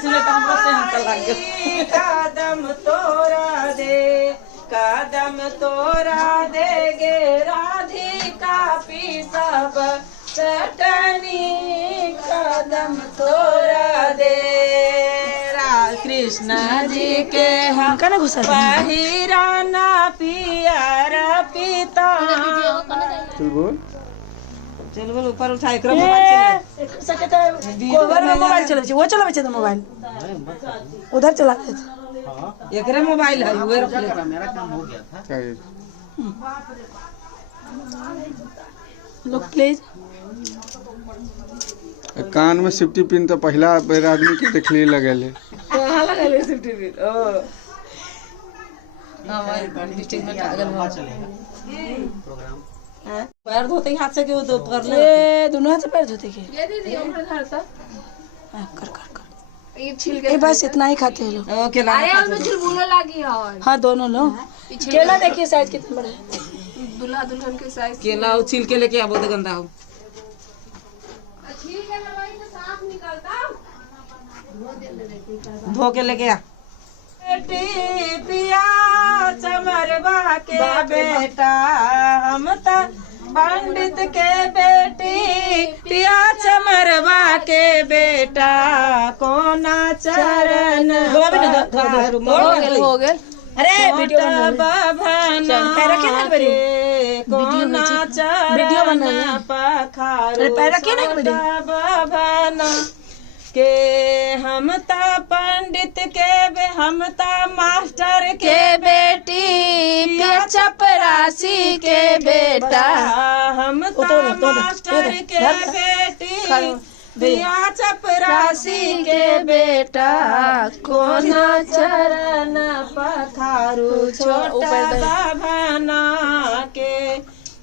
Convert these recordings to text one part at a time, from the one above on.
इसलिए तो हमको से हमको लग गया। कदम तोरा दे, कदम तोरा दे गे राधिका पी सब चटनी, कदम तोरा दे। कृष्ण जी के हम पहिराना पियर पीता। चल बोल ऊपर उठा एकरा मोबाइल चले वो चलावे छे तो मोबाइल उधर चला दे। एकरे मोबाइल है वो रख ले। मेरा काम हो गया था। लोग प्लीज कान में सेफ्टी पिन तो पहला बेर आदमी के देखली लगेले। कहां लगेले सेफ्टी पिन? ओ हमारे डिस्ट्रिक्ट में अगल में चलेगा प्रोग्राम। पैर धोते हाथ से क्यों कर ले? ये दोनों हाथ से पैर धोते के ये दीदी उम्र घर तक कर कर कर ये छिलके ये बस इतना ही खाते हैं लोग। ओके अरे उसमें छिलबुलो लगी है। हाँ दोनों लोग। केला देखिए साइज कितना बड़ा है। दूल्हा दुल्हन के साइज केला और छिलके लेके आ, बहुत गंदा हो। छिलके लगाई तो साफ निकलता। धो के लेके आ। बेटी पिया चमरवा के बेटा, हम तो पंडित के बेटी पिया चमरवा के बेटा, कोना चरण हो गए। अरे वीडियो पैर रखे ना के कोना चरण पखारो पैर रखे ना बभना के, हम ता पंडित के हम ता मास्टर के बेटी पिया चपरासी के बेटा, हम ता मास्टर के बेटी पिया चपरासी के बेटा, कोना चरण पखारू छोटा बाभना के,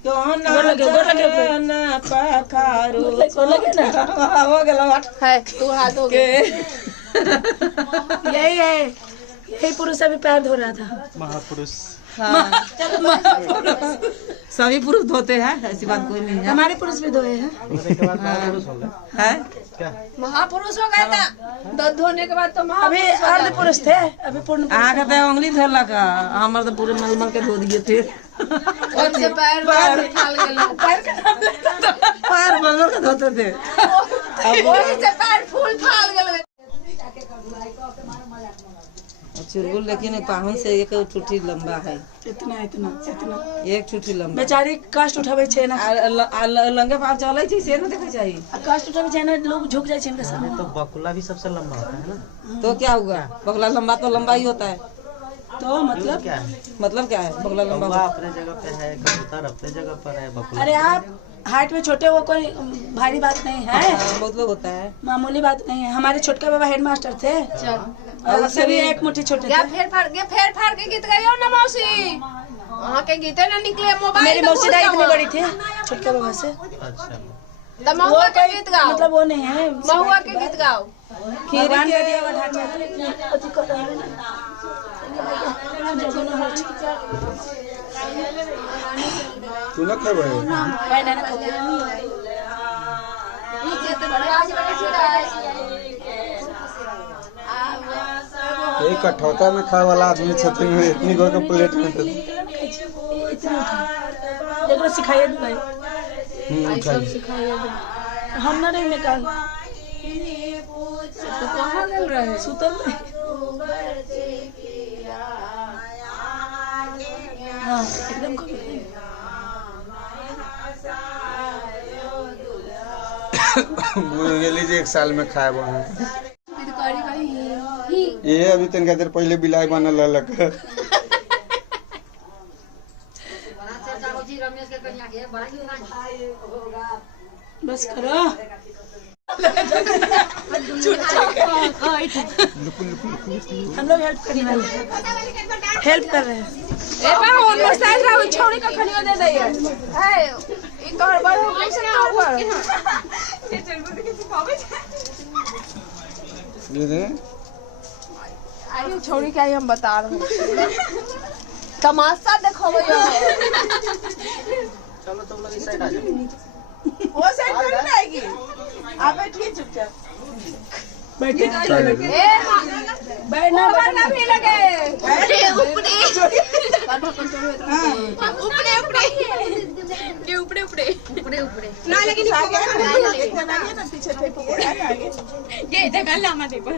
कोना चरण पखारू हो गया है तू हाथ हो गए। यही है, यही पुरुष अभी पैर धो रहा था। महापुरुष। सभी पुरुष धोते हैं, ऐसी बात कोई नहीं है। हमारे पुरुष भी धोए हैं। है महापुरुष हो गया था। दूध धोने के बाद तो अभी महापुरुष हो अर्ध पुरुष थे, अभी पूर्ण आगे तो उंगली धोला का, हमारे तो पूरे मलमल के धो दिए थे। गया। और से पैर उठाल गए। पैर मलमल के धोते थे। वही से पैर फूल फाल गए। चुरगुल लेकिन पाहुन से एक ठुठी लंबा है। इतना इतना इतना एक ठुठी लंबा। बेचारी कष्ट उठावे छे ना। लंगे पाव चले छी से न देखे चाहिए। कष्ट उठावे छे ना, लोग झुक जाए छे इनके सामने। तो बकुला भी सबसे लंबा होता है ना। तो क्या हुआ, बगला लंबा तो लंबा ही होता है। तो मतलब क्या है? मतलब क्या है, बगला लंबा कौवा अपने जगह पे है, कबूतर अपने जगह पर है, बकुला। अरे आप हाइट में छोटे वो कोई भारी बात नहीं है, मतलब होता है, मामूली बात नहीं है। हमारे छोटका बाबा हेडमास्टर थे और उससे भी एक मुट्ठी छोटे या थे। फेर फाड़ के गीत गई हो ना मौसी। वहाँ के गीते ना निकले मोबाइल। मेरी मौसी दाई इतनी बड़ी थी छोटका बाबा से। अच्छा। तो महुआ के गीत गाओ। मतलब वो नहीं है, महुआ के गीत गाओ। भगवान का दिया हुआ ढांचा। तू न खेबे? यही कठौता में खाए वाला आदमी छथिन में इतनी गो के प्लेट में दे। देखो सिखाइए भाई। खाइए। हम ना नहीं निकाल। तो कहाँ गल रहे? सुतल में। हाँ एकदम बोल गेली जे 1 साल में खाए बन। ये अभी तनका देर पहले बिलाई बनल ललक। बस करो। हम लोग हेल्प करने वाले, हेल्प कर रहे हैं। ए बा उन मस्ताज रहा छोड़ी का खनियो दे दे है। ई तोहर बड़ कैसे ना हुआ। ये चलबो के सिखावे ये दे आई छोड़ी के आई हम बता रहे हैं। तमाशा देखो भैया। चलो तुम लोग इस साइड आ जाओ। वो साइड पर नहीं आएगी। आप बैठिए चुपचाप। बैठे ए बैठना बैठना भी लगे ऊपरे ऊपरे ऊपरे ऊपरे ऊपरे ऊपरे ना लेकिन ये जगह लामा देखो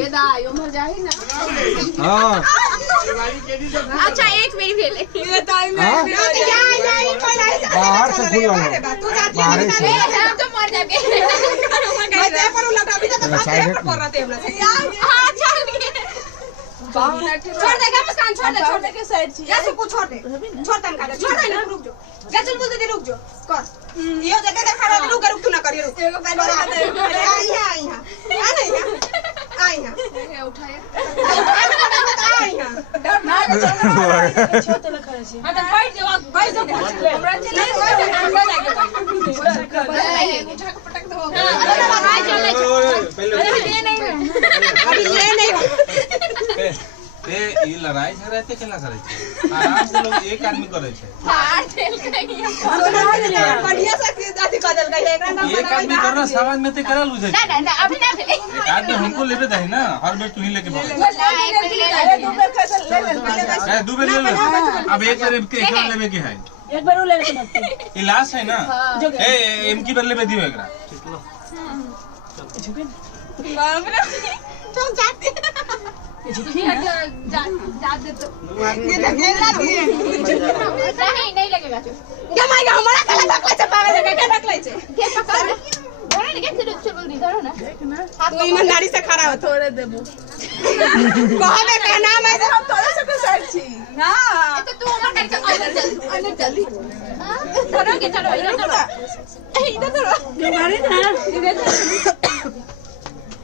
ये दा यो मर जाही ना हां अच्छा एक मेरी भेले ये टाइम में बाहर से खुल रहा है तू जाती बाहर से है तो मर जाके मैं ते पर उलटा अभी तक साथ पर रहते हम लोग हां चल छोड़ दे मुस्कान छोड़ दे के साइड छी या सब छोड़ दे छोड़ तन का छोड़ दे ना रुक जा जा चल बोल दे रुक जा कर यो जगह का खड़ा रुक तू ना करिए रुक एगो पहले आई हां आ नहीं आई हां उठाए आई हां ना छोटे ना खड़े छी हां तो बैठ जा हमरा चले उठा के पटक दो हां चले ये नहीं अभी ये नहीं ये लड़ाई झगड़ा के केना करे छै आराम से लोग एक आदमी करे छै हां खेल गई बढ़िया से अथी कर देल गई एकरा नाम एक आदमी करना समाज में ते करल बुझै छै ना अभी ना खेले एक आदमी हमको लेबे दही ना हर बेर तू ही लेके भाग दो बेर ले ले अब एक बेर के एकरा लेबे के है एक बार ले ले मत ई लास्ट है ना ए एम की बेर लेबे दियो एकरा बाप रे चल जाते जा दे तो ये ढकेला दिए नहीं लगेगा क्या मायगा हमारा गला ढकले से पागल लगा के ढकले से के पकड़ बोले नहीं के चल बोल धरो ना तो ईमानदारी से खड़ा हो थोड़े देबो कहबे का नाम है हम थोड़े से को साइड छी ना तो तू उमर करके अंदर जल्दी धरो के चलो इधर धरो गाड़ी ना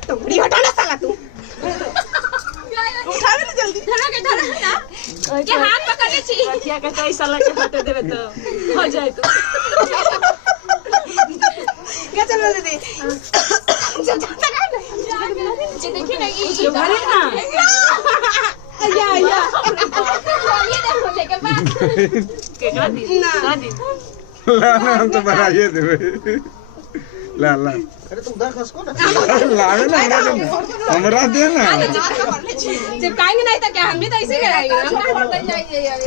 तो बड़ी हटाना साला तू उठावे ना जल्दी धरो ना के हाथ पकड़ने छी क्या कहता है साला के हाथ देवे तो हो जाए तो क्या चल रहा दीदी चल जाता ना ये देखिए ना ये घरे ना या ये देखो लेके बात के गादी ना ला हम तो बनाइए देवे ला अरे तुम उधर खसको ना लावे ना हमरा दे ना चिपकाएंगे नहीं तो क्या हम भी तो इसी कराएंगे हम क्या करते जाइए यार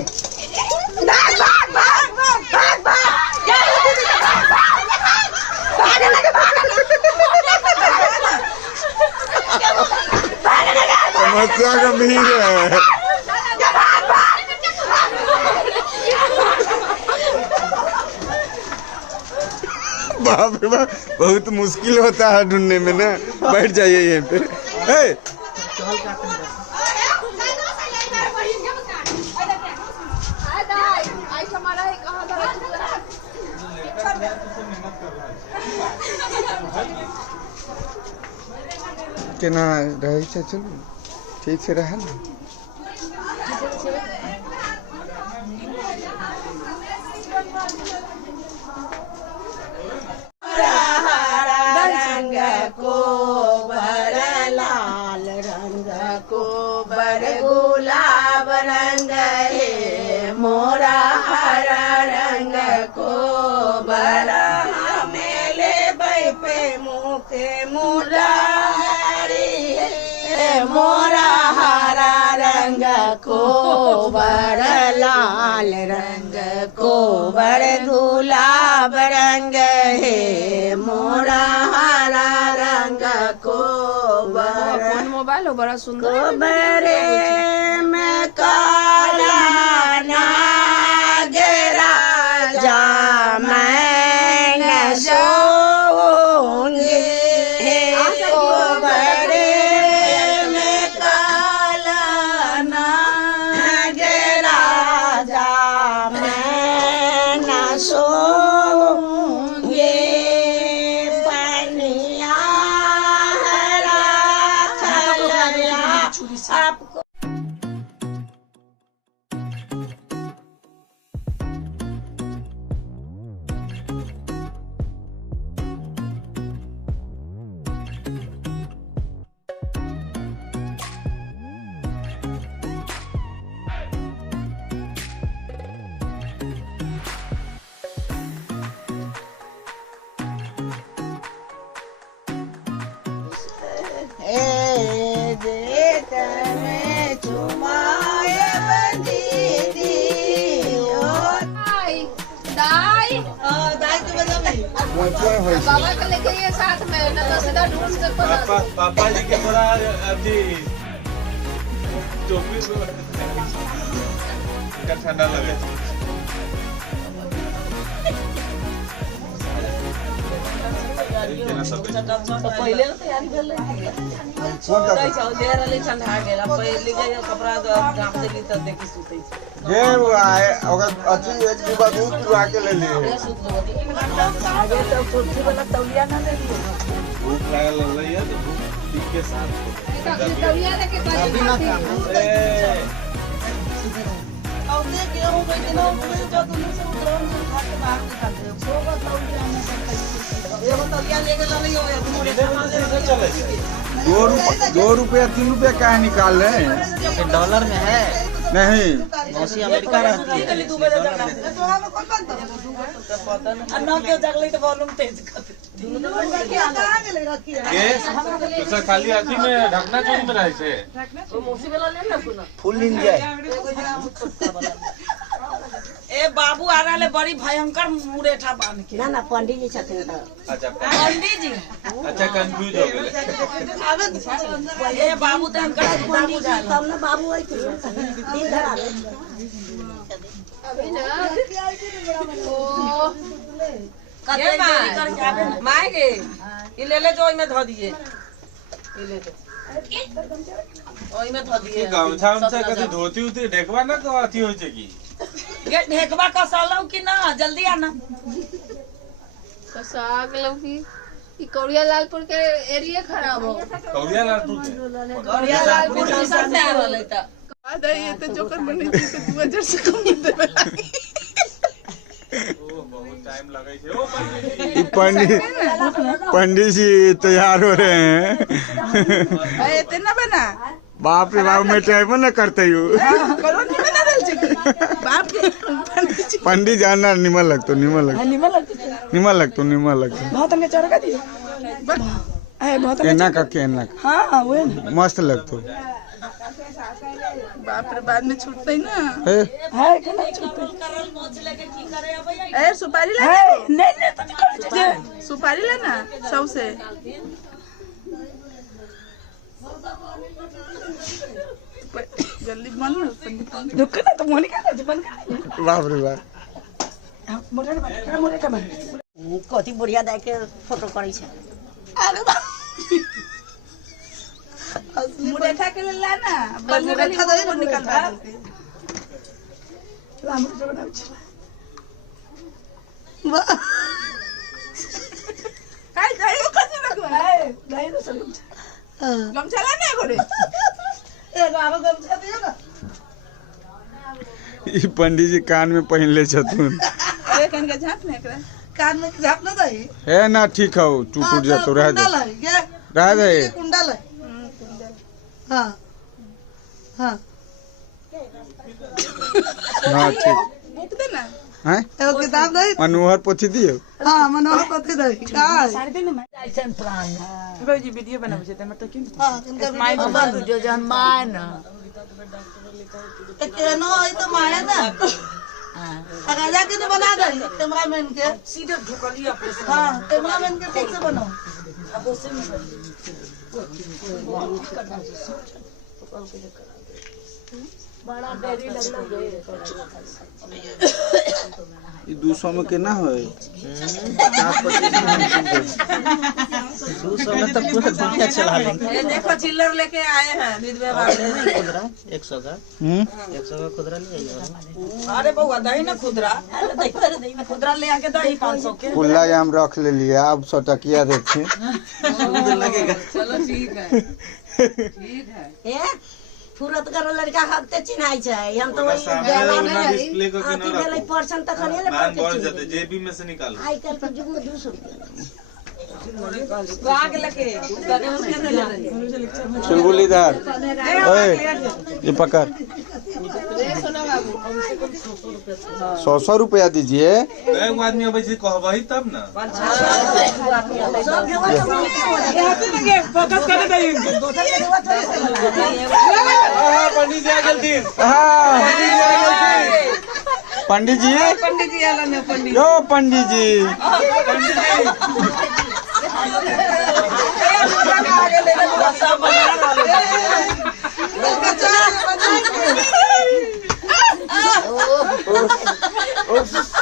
समस्या गंभीर है बाप रे बाप बहुत मुश्किल होता है ढूंढने में ना बैठ जाइए यहीं पे केना रहे छै चलू ठीक से रहे ना रंग को बर लाल रंग को बर गुलाब रंग है मोरा हरा रंग को बरा मेले पे मुखे मुरारी मोरा हरा रंग को बर लाल रंग को बर गुलाब रंग है मोरा हरा रंग को बर मोबाइल हो बड़ा सुंदर बरे में काला नागराजा मैं न सोऊंगी बरे में काला नागराजा मैं न सोऊंगी पनिया हरा खलया आपको दाई बाबा को लेके ये साथ में न तो सीधा ढूंढ से पापा जी के थोड़ा अभी टोपी का ठंडा लगे पहले तैयारी कर ले देर वाले ठंडा गेला पहले के कपड़ा ढाप देली त देखि सुतै ये वो आए अगर अच्छी एक डिब्बा दूध पिला के ले लिए आगे तो कुर्सी वाला तौलिया ना ले लिए भूख लागल रही है तो भूख पी के साथ तौलिया लेके दो रुपया 3 रुपया क्या निकाल रहे हैं? डॉलर में है नहीं मौसी अमेरिका रहती है तो खाली अथी में ढकना चोरी में रहे छे फुल इंडिया ए बाबू आ रहा बड़ी भयंकर मुरेठा बांध के ना पंडित जी छथिन अच्छा पंडित जी अच्छा कंफ्यूज हो गए ए बाबू तो हमका पंडित जी तब ना बाबू आई थी दिन धरा अभी ना ओ कते माय गे ई ले ले जो ओइ में ध दिए ई ले ओइ में ध दिए गामछा हमसे कभी धोती उती ढेकवा ना तो अथी हो छे की ये ढेकवा का सालौ कि ना जल्दी आना साग लौकी ई कौड़िया लालपुर के एरिया खराब हो कौड़िया लालपुर के कौड़िया लालपुर सर से आ रहले त ये तो जोकर बने थी तो 2000 से कम देवे लागी ओ बहुत टाइम लगे छे ओ पंडित जी तैयार हो रहे हैं इतना बना बाप रे बाप मैं टाइप ना करते हूँ करो नहीं बना दल छी बाप के पंडित जाना निमल लगतो निमल लगतो बहुत हमने चढ़ा दिए बहुत केना का हाँ वो मस्त लगतो बाप रे बाद में छूटते ना है है केना छूटे ए सुपारी ला नहीं तो कर दीजिए सुपारी लेना सबसे जल्दी बन दुख ना तो मोनी का बन कर बाप रे बाप मोरे का बन कथी बुढ़िया दाई के फोटो करै छै अरे मुरेठा के ले लाना बल्ले वाली वो निकलवा देते राम के बनाउ छै हाय दाई को कथी लगवा है दाई तो सब गमछा लाना गोरे एगो आरो गमछा दियो ना ई पंडित जी कान में पहन ले छथुन अरे कन के झाप ने एकरा कान में झाप ना दई है ना ठीक हो टूट जातो रह दे कुंडल है हाँ हाँ हाँ ठीक बुक देना हैं एगो किताब दई मनोहर पोथी दियो हाँ मनोहर कथी दई का सारे दिन में ऐसन प्राण बाबूजी वीडियो बनाबै छै त हम त किन हाँ इनका माय बाबा वीडियो जन माय ना केनो है तो माया ना अगर जाके तो बना दई कैमरामैन के सीधे ढुकलिए ऑपरेशन हाँ कैमरामैन के ठीक से बनाओ अब उसे बड़ा देरी लगला ई 200 में केना होय 200 में तो पूरा दुनिया चला लेंगे ये देखो चिल्लर लेके आए हैं विधवा वाले 100 का 100 का खुदरा ले आइए अरे बउआ दही ना खुदरा खुदरा ले आके दही 500 के खुला आम रख ले लिया अब 100 टकिया देते लगेगा चलो ठीक है ए फुरत कर लड़का हकते चिन्हाई छै हम तो वही डिस्प्ले को अथी भेलै पर्सन त खनिए ले नाम बढ़ पड़ते जाते जेबी में से निकाल आई काल के युग में 200 रुपया आग लगे उसके दे ले चुलबुल इधर ओए ये पकड़ सोना बाबू 100 रुपया दीजिए। एक आदमी अब ऐसे कहबही तब ना। पंडित जी आ जल्दी। पंडित जी यो पंडित जी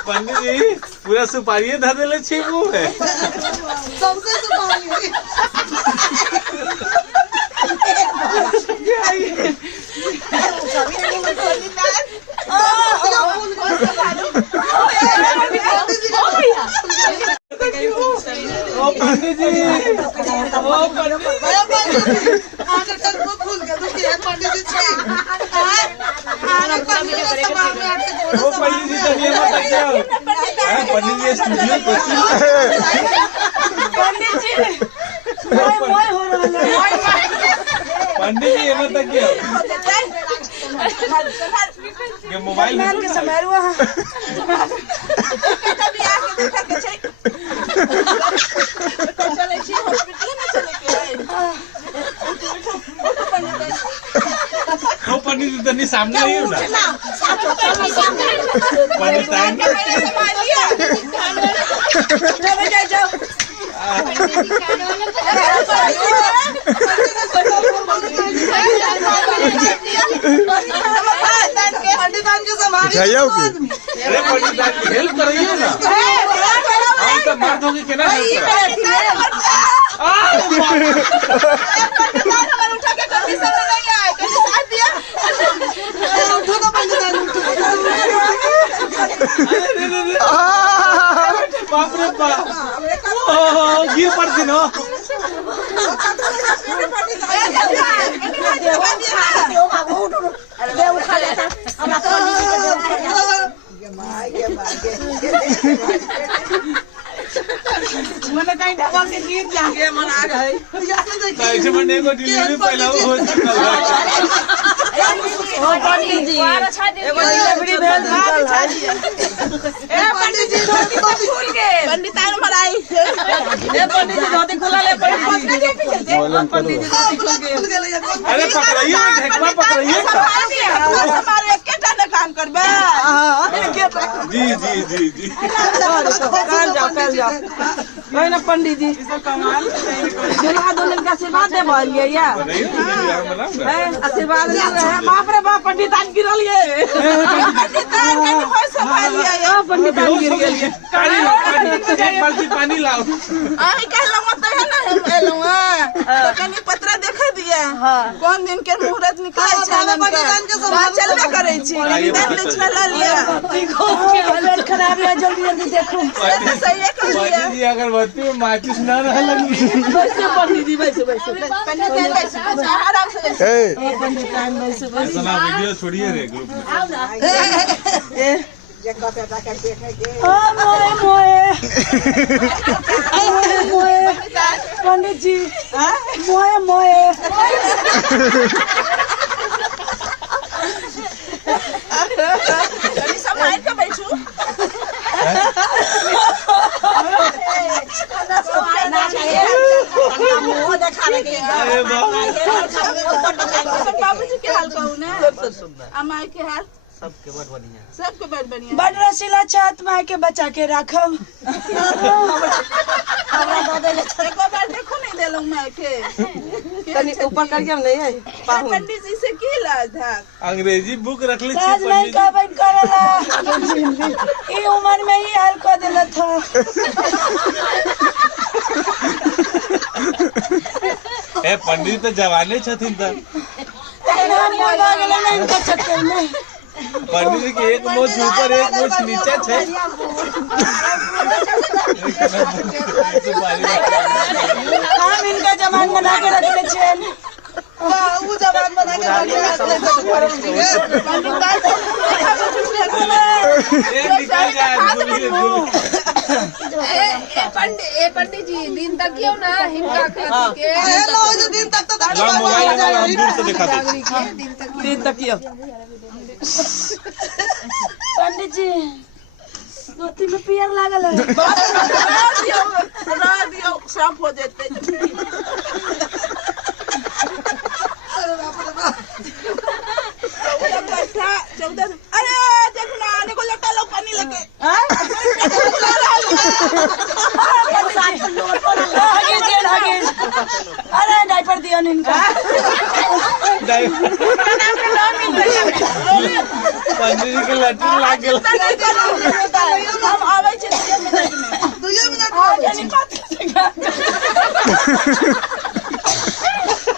पंडित जी पूरा सुपारी धर देले छी मुंह में। सबसे सुपारी पंडित जी पंडित जी तो नियम पंडित जी स्टूडियो पंडित जी ये मत क्या ये मोबाइल के समय हुआ वो पंडित जी तो नहीं सामने नहीं है ना पंडित अरे पंडित हेल्प करिए ना हम तो मर्द होगी क्या बाप रे बाप गिर पड़ती ना मैंने कहीं ढका के गीत जाके मना गए कैसे मंडे को डिलीवरी पहला हो चुका ओ पंडित जी एगो डिलीवरी भेल ए पंडित जी धोती को खुल के पंडित आन मराई ए पंडित जी धोती खुला ले पंडित जी धोती खुल के अरे पकड़िए ढेकवा पकड़िए हमारे केटा ने काम करबे जी जी जी जी कर जाओ वही ना पंडित जी दुल्हा दुल्हन का आशीर्वाद दे बोलिए या आशीर्वाद बाप रे बाप पंडितान गिरल ये पंडितान के होय संभाल लिया पंडितान गिर गेल पानी लाओ आई कहलौ त है ना हम एलौआ तो कनी पत्रा देखे दिया कौन दिन के मुहूर्त निकाल छै पंडितान के संभाल चलबे करै छी दिन चला लिया खराब है जल्दी जल्दी देखो सही है कर लिया जी अगरबत्ती में माचिस ना रहा वैसे पंडित जी वैसे पंडितान वैसे आराम से वैसे पंडितान वैसे इतना वीडियो छोड़िए रे ग्रुप में मोए पंडित जी मोए मोए संभाल के बैठू बाबूजी के हाल कहू ना अमाई के हाल सबके बड़ बढ़िया सबके बड़ बढ़िया बड़ रसीला छत माय के बचा के रखब एको बार देखो नहीं देलू मैं के कनी ऊपर करके हम नहीं है पंडित जी से की लाज था अंग्रेजी बुक रख ले आज नहीं कहबन करला ई उम्र में ही हाल को देला था ए पंडित तो जवाने छथिन त हम बोला गेले नहीं कर सकते नहीं पंडित के एक मोछ ऊपर एक मोछ नीचे छे हम इनका जमान बना के रखले छेन वो जवान बना के निकल जाए पंडित जी दिन तक क्यों ना हिमका के हेलो दिन तक तो मोबाइल हम दूर से दिखा दे दिन तक किया पंडित जी धोती में पियर लागल है। रह दियो साफ हो जेते। अरे देखना आने को लगता लोग पानी लेके अरे डायपर दिया इनका पंडित के लैट्रिन लाग गेल। हम आवे छे 2 मिनट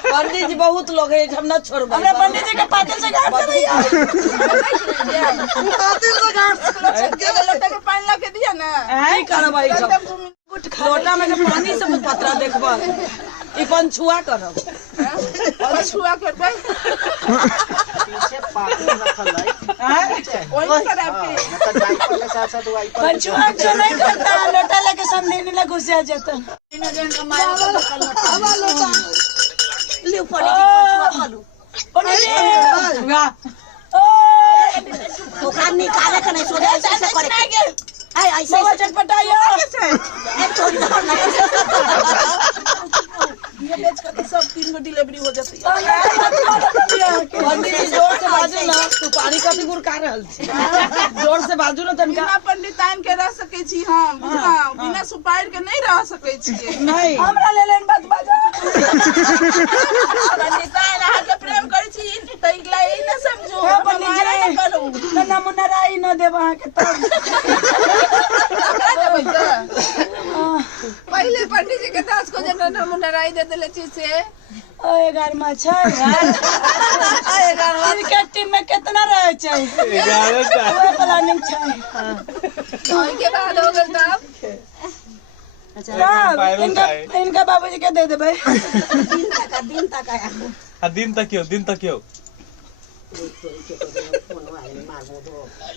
पंडित जी बहुत लोग है हम न छोड़ब। हमरा पंडित जी के पातिल से गाड़ दे भैया। लोटा में पानी ला के दिया ना। की करब ई सब लोटा में के पानी से पतरा देखब ई पंछुआ करब। छुआ करबै पीछे पानी रखल है वही खराब के पंचुआ जो नहीं करता लोटा लेके सामने नहीं लग घुस जाता। लियो पानी के पछुआ खालू पंडित जी ओकरा निकाले के नहीं सोचे ऐसे करे हाय ऐसे बाबा चटपटाइयो एक छोड़ दो ना ये बेच कर सब 3 गो डिलीवरी हो जाती है। पंडित जी जोर से बाजू ना तू पानी कभी गुरका रहल छी। जोर से बाजू ना तनका बिना पंडिताइन के रह सकै छी हम बिना सुपारी के नहीं रह सकै छी। नहीं हमरा ले लेन बात बाजा पंडिताइन आहा के प्रेम करै छी त इगला ई न समझो हे पंडित हमारा जी न करू नन्ना मुन्ना राई न देब अहाँ के तब पहले पंडित जी के 10 को जन नमूना राई दे देले छी से ओए गारमा छै इनके टीम में कितना रहे छै 11 टा ओए प्लानिंग छै ओई के बाद हो गल तब इनका बाबूजी के दे देबै दिन तक आया दिन तक क्यों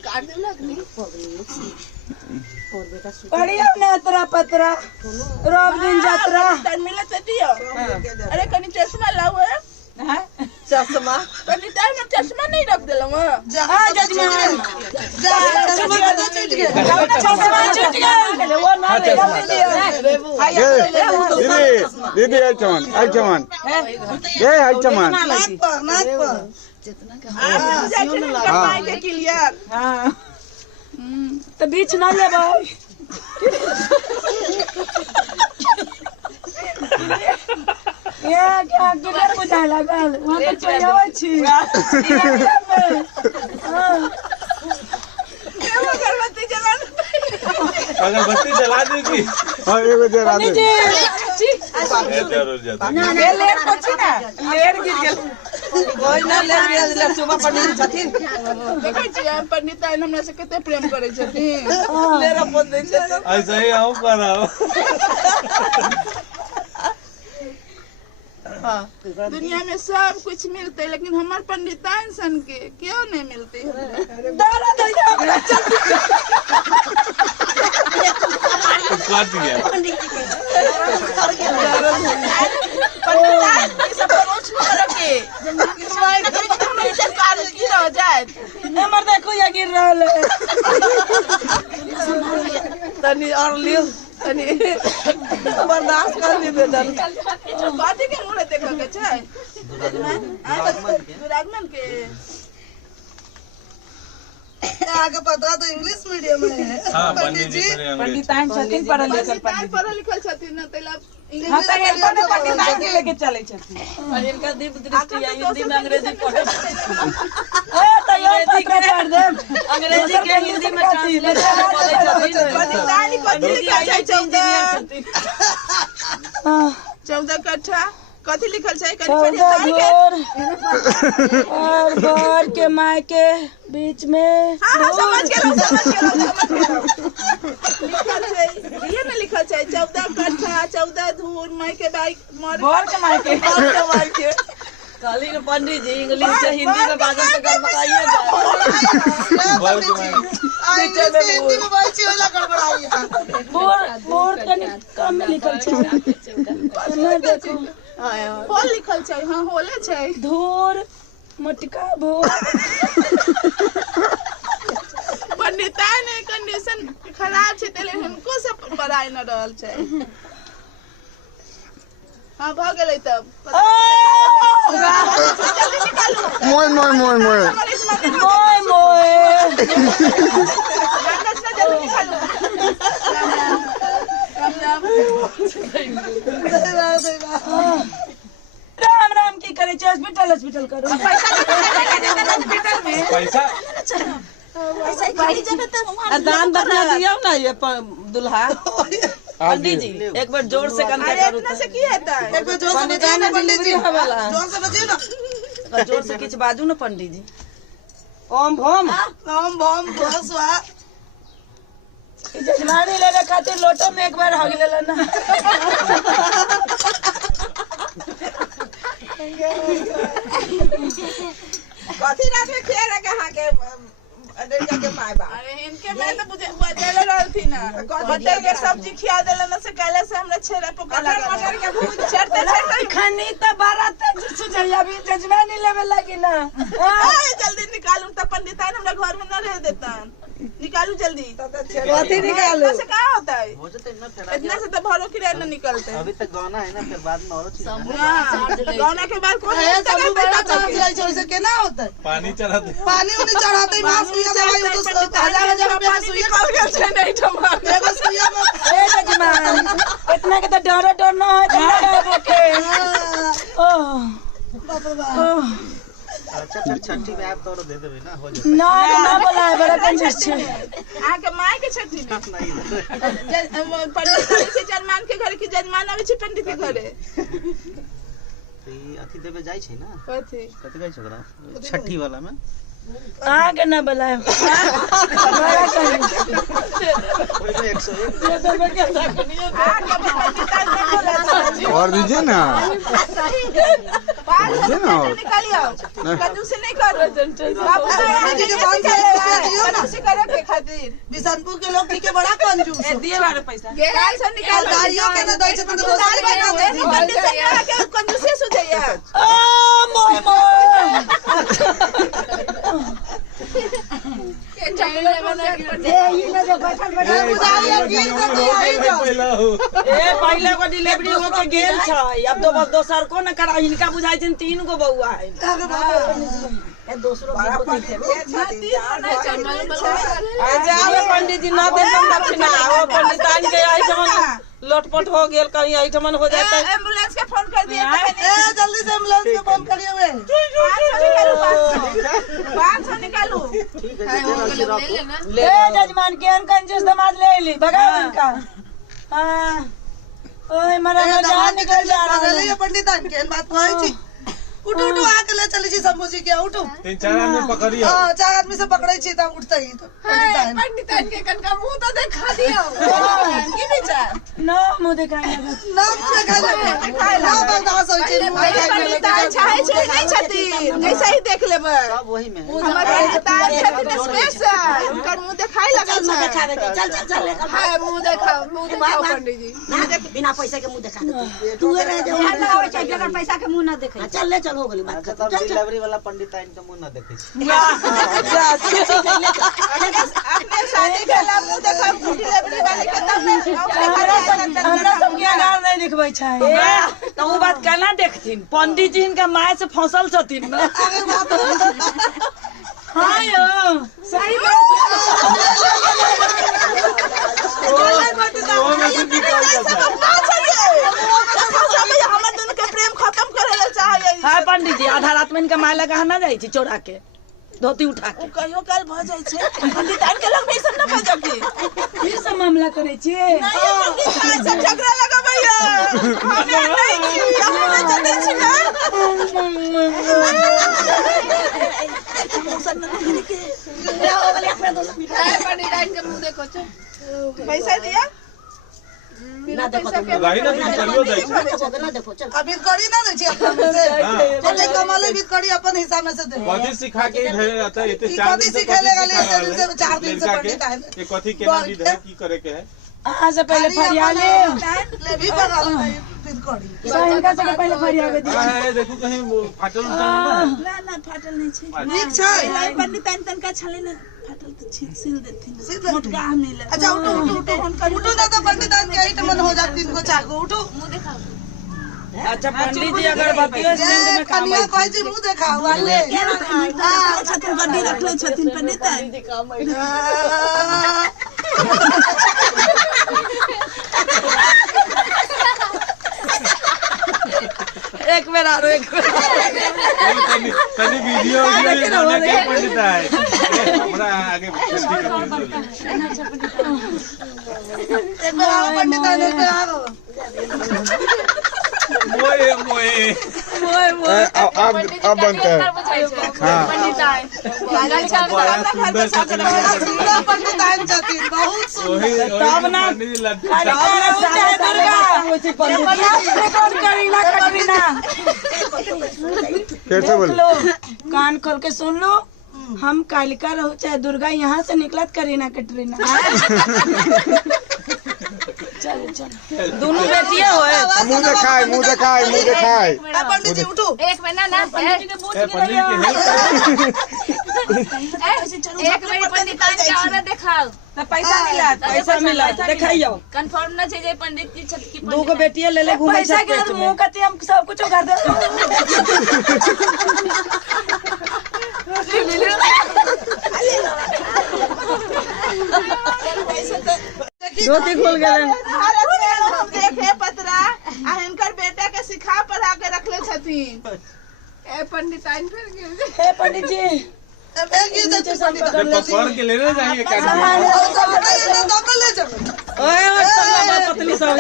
काट दे लगनी बढ़िया ना तरा पतरा रोब दिन यात्रा टाइम मिले त दियो अरे कनी चश्मा लाओ चश्मा पंडिताइन में चश्मा नहीं रख देलौ हां जजमान चश्मा छूट गया वो ना ले दीदी आई चमन ये आई चमन कमाई के क्लियर हां तो बीच ना लेबै या क्या किधर बुझाए लागल वहां पे कोई आवे छी अगरबत्ती जलान अगरबत्ती जला दी की हां एगो जरा दे जरूर जाता ये लेर पछी ना लेर गिर गेल कोई ना ले ले सुबह पंडित छथिन देखै छी हम पंडिताइन हमरा से कते प्रेम करै छथिन ले अपन दे छै ऐसा ही हम कराओ दुनिया में सब कुछ मिलते लेकिन हमार पंडिताइन सन के क्यों नहीं मिलते दारा दैया काट दिया पंडिताइन ये सब रोज कर के किसवाई तुम्हें सरकार की रह जाए हमर देखो या गिर रहल है तनी और लियो तनी बर्दाश्त कर ली बेटा बाती के मुंह देख के छै दुरागमन के आगे पता तो इंग्लिश मीडियम में है हां पंडित जी पंडिताइन छथिन पढ़ल लिखल पढ़ल लिखल छथिन न तेला हां त हेल्पर ने पंडिताइन के लेके चले छथिन और इनका दीप दृष्टि या हिंदी में अंग्रेजी पढ़े ए त यो पत्र पढ़ दे अंग्रेजी के हिंदी में ट्रांसलेट बोले छथिन पंडिताइन कथि लिखल छै इंजीनियर छथिन 14 कट्ठा कथि लिखल छै कनि 14 पंडिताइन के और घर के माय के बीच में हां समझ गेलौ लिखल छै ये न लिखल छै 14 कट्ठा 14 धूर माय के बाइक मर घर के माय के काली के पंडित जी इंग्लिश से हिंदी में बात तो कर बताइए हिंदी में बोलची वाला गड़बड़ाई है बोर कनी कम में लिखल छै हमर देखो बोल लिखल छै हां होले छै धूर मटका भोर पंडिताई ने कंडीशन खराब छे तेले हमको सब पढ़ाई न रहल छे। हां भ गेलै तब मोय मोय मोय मोय राम राम की करे हॉस्पिटल हॉस्पिटल करो पैसा दान दक्षिणा दिया ना ये दुल्हा पंडित जी एक बार जोर से कंधा करू इतना से की हेता एक बार जोर से बजाओ ना पंडित जी, जोर से बजाओ ना। जोर से किछ बाजू ना पंडित जी। ओम भोम ओम बम भस्वा जजमानी लेवे खातिर लोटो में एक बार हग लेला ना। कथी रात में खेल रहा कहां के अडरिया के पाए बा। अरे इनके मैं तो बुझे बजेले रहती ना मटर के सब्जी खिया देला ना से काले से हमरा छेरा पका लगा मटर के भूज चढ़ते चढ़ते खानी तो बारात सुजैया भी जजमानी लेवे लगी ना। जल्दी निकालू त पंडिताई हमरा घर में न रह देता। निकालू जल्दी कथी निकालू से का होता है हो जते ना फिर इतना से तो भरो किराया न निकलते। अभी तक गाना है ना, फिर बाद में और चीज गाना के बाद कौन ए सब बड़ा चांस लै छै ओइसे केना होतै। पानी चढ़ा दे पानी उनी चढ़ाते मां सुइया दवाई तो हजार हजार रुपया में सुइया निकल गया छे नहीं ठमा एगो सुइया में ए जजमान इतना के तो डर डर न है तो के बाप रे बाप। अच्छा फिर छठी में आप तो दे देबे ना, हो जाए ना ना बोला है बड़ा कंजूस छे। आके माय के छठी में नहीं पंडित के जजमान के घर की जजमान आवे छे पंडित के घरे तो ई अथी देबे जाय छै ना। कथी कथी कहै छै ओकरा छठी वाला में आगे ना बोला है बड़ा कंजूस ओइ में 101 और दीजिए ना दीजिए ना और निकालियो कंजूसी नहीं कर बाबू जी के 500 रुपया दियो ना। कंजूसी करे के खातिर बिशनपुर के लोग ठीक है बड़ा कंजूस है। दिए बारे पैसा गेराल से निकाल दाइयो के न दै छै त दोसर के ना दै छै। पंडित से के कंजूसी सुझैया ओ मोय मोय के चावल बना के ए ई ना जो बैठल बैठल बुझाइए गिर के यही जाओ। पहला हो ए पहले को डिलीवरी हो के गेल छै अब तो बस दोसर को ना करा इनका बुझाई छै 3 गो बौआ है ए दूसरो के जावे पंडित जी ना दे दक्षिणा वो पंडिताइन के आई जमन लोटपट हो गेल कहीं आई जमन हो जाता है एम्बुलेंस के फोन कर दिए ए जल्दी से एम्बुलेंस के फोन करिए वे। 500 निकालू ठीक है जे रखी रखो। ए जजमान के कंजूस दामाद ले ली भगाओ इनका। हां ओए मरा जान निकल जा रहा है। ये पंडित के बात कहै छी। उठो उठो आके ले चली छी शंभू जी के उठो। 3-4 आदमी पकड़ियो हां 4 आदमी से पकड़ै छी तब उठते ही तो पंडिताइन के कनका मुंह तो देखा दियो की विचार ना मुंह दिखाएंगे नाम दिखाई ना बर्दाश्त होय छै। पंडिताइन चाहे छै नहीं छथि जैसे ही देख लेबै सब वही में है। हमर पंडिताइन छथिन स्पेशल उनकर मुंह देखाई लगा चल दिखावे के चल चल चल हां मुंह देखाओ पंडित जी ना देख बिना पैसा के मुंह दिखा दे तू रह जा ना होय छै अगर पैसा के मुंह ना देखे। चल ले चल हो गेली बात अच्छा तब डिलीवरी वाला पंडिताइन के मुंह ना देखै छै। अपने शादी के ला मुंह देखाओ डिलीवरी वाले के तब हमरा सब के आगार नहीं दिखबै छै। तो वो बात केना देखथिन पंडित जी इनका माय से फसल छथिन ना। हां यो सही बात वो में से निकल जाता है। हमर दोनों के प्रेम खत्म करे ले चाहिए हां पंडित जी आधा रात में इनका माय लगा ना जाई छी चोरा के धोती उठा के कहियो काल भ जाय छै पंडिताइन के लोग नहीं सब न भ जाती फिर से मामला करे छिए। पंडिताइन से झगड़ा लगाबैया हमें नहीं छी हमें जनै छी ना पंडिताइन के मुंह देखो पैसा दिया ना देखो तो गाड़ी ना भी चलियो जाय छै। ना देखो चल अभी करी ना दे छी अपन में से चल कमाले भी करी अपन हिसाब में से दे। कथी सिखा के भेज रहता है एते 4 कथी दिन से सिखेले गले से 4 दिन से लड़का पंडित आए के कथी केना विध है की करे के है आज से पहले फरिया ले इनका से पहले फरिया के दिया देखो कहीं फाटल ना फाटल नहीं छै नीक छै पंडित तन का छले ना फाटल तो ठीक सिल देथिन मोटका हम नहीं ले अच्छा उठो उठो दादा पंडित के आइटम मन हो जात 3 को 4 को उठो मुंह दिखाओ अच्छा पंडित जी अगर बतियो स्टैंड में काम कनिया कहै छी मुंह देखाओ वाले हां छथिन बड्डी रखले छथिन पंडित एक बेर आरो एक तनी वीडियो बना के पंडित है हमरा आगे एक बार आओ पंडित ने पे आओ मोए अब बनता है हाँ पंडित आए बहुत तब ना कैसे बोल कान खोल के सुन लो हम कालिका रहो चाहे दुर्गा यहाँ से निकलत करीना कटरीना चलो चलो दोनों बेटियां हो मुंह दिखाए पंडित जी उठो एक महीना ना पंडित के एक मिनट पंडित के औरत दिखाओ पैसा मिला दिखाइयो कंफर्म ना छै जे पंडित जी छत की दो गो बेटियां ले ले घूमे पैसा के मुंह कते हम सब कुछ कर दे धोती खोल गेलन देखे पतरा आ इनकर बेटा के सिखा पढ़ा के रखले छथिन ए पंडित आइन फिर हे पंडित जी पकड़ के लेने जाइए ओए पतली सब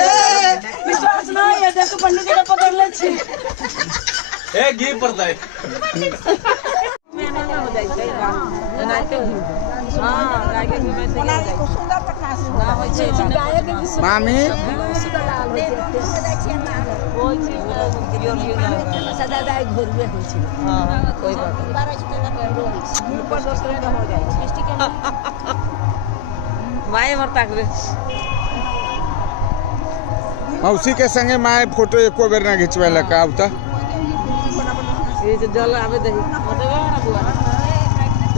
विश्वास नहीं है देखो पंडित जी को पकड़ ले छी ए गिर पड़ता है मामी माए मरता करे मौसी के संगे माए फोटो एको बेर ना खिंचवेला का अब तक ये जो जल आवे दही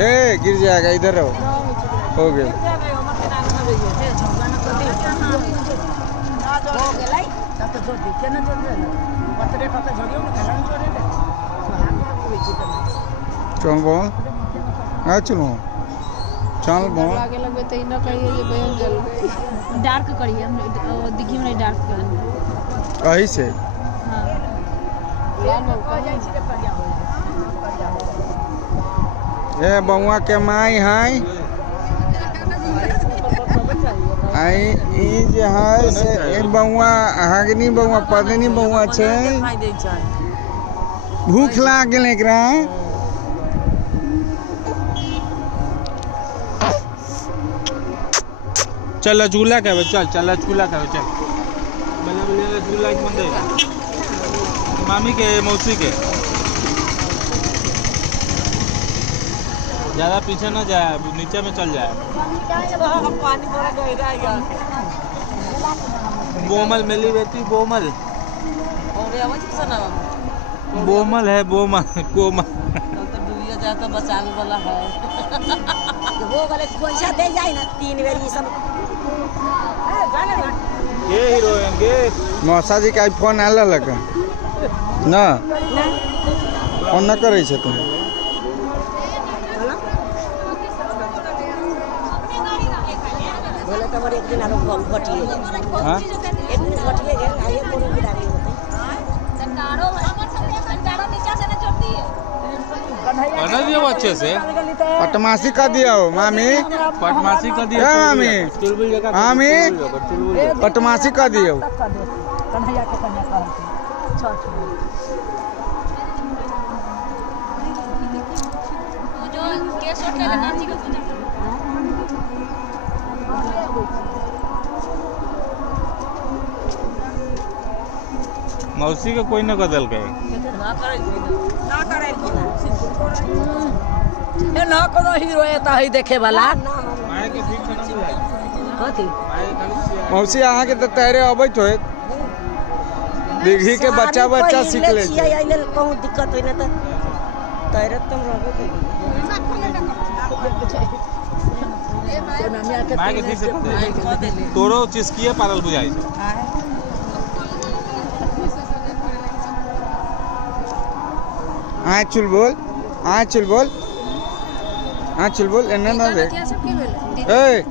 ए गिर जाएगा इधर रहो हो गया चल बोल चलो चल बोल डार्क करिए हम दिखी में डार्क यही से ए बउआ के माई है आई ई जे है से ए बउआ हागनी बउआ पदनी बउआ छै भूख लाग गेल एकरा चल झूला का चल झूला का चल बल्ला बल्ला झूला के मंदिर मामी के मौसी के ज्यादा पीछे ना जाए नीचे में चल जाए बोमल मिली बेटी बोमल बोमल है बोमल कोमल बचाने वाला है वो वाले पैसा दे जाए ना 3 बेर ये सब ये हीरोइन के मौसा जी का फोन आला लगा ना फोन न करे छै तुम बोले तो एक दिन आरो घटिए हां एक दिन घटिए गए आइए कोनो गिरानी होते सरकारों नीचे से ना जोड़ती है बना दिया वो अच्छे से पटमासी का दिया हो मामी पटमासी का दिया मामी मामी पटमासी का दिया जो केस उठ के नाची को पूजा मौसी का कोई न बदल गए ना करो हीरो है देखे वाला माए के ठीक से ना मौसी अहाँ के तो तैरे अबैत होए दिघी के बच्चा बच्चा सीख ले कहूँ दिक्कत होई ना तो तैरत तुम रहबे माय के ठीक से तोरो चिस्किए पारल बुझाई छै हाँ चुल बोल हाँ चुल बोल हाँ चुल बोल एने ना देख ए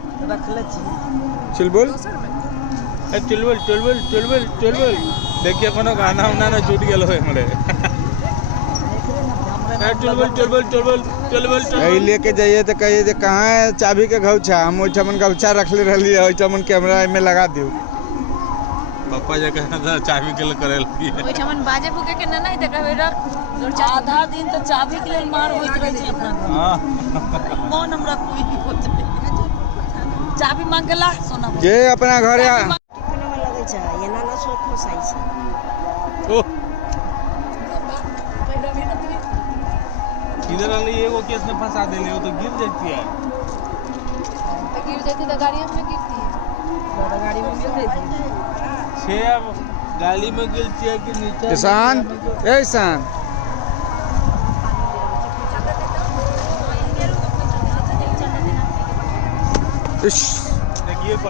चुल बोल चुलबुल देखिए कोनो गाना उना ना छूट गेलो है हमरे चुलबुल यही लेके जाइए तो कहिए जे कहाँ है चाबी के घौछा हम ओइठमन घौछा रखले रहली ओइठमन कैमरा में लगा दियो पापा जे कहना था चाबी के लिए करे लगी ओइठमन बाजे फूके के ना नहीं देखबे रख आधा दिन तो चाबी के लिए मार होइत रहे छै अपना घर हां मन हमरा कोई होत चाबी मांगला सोना जे अपना घर लगे छै एना ना सोच फसाई छै ओ इधर वाली एगो केस में फंसा देले हो तो गिर जाती है तो गिर जाती तो गाड़ी में गिरती है गाड़ी में मिल रही छे अब गाड़ी में गिरती है कि नीचे ईशान ए ईशान इश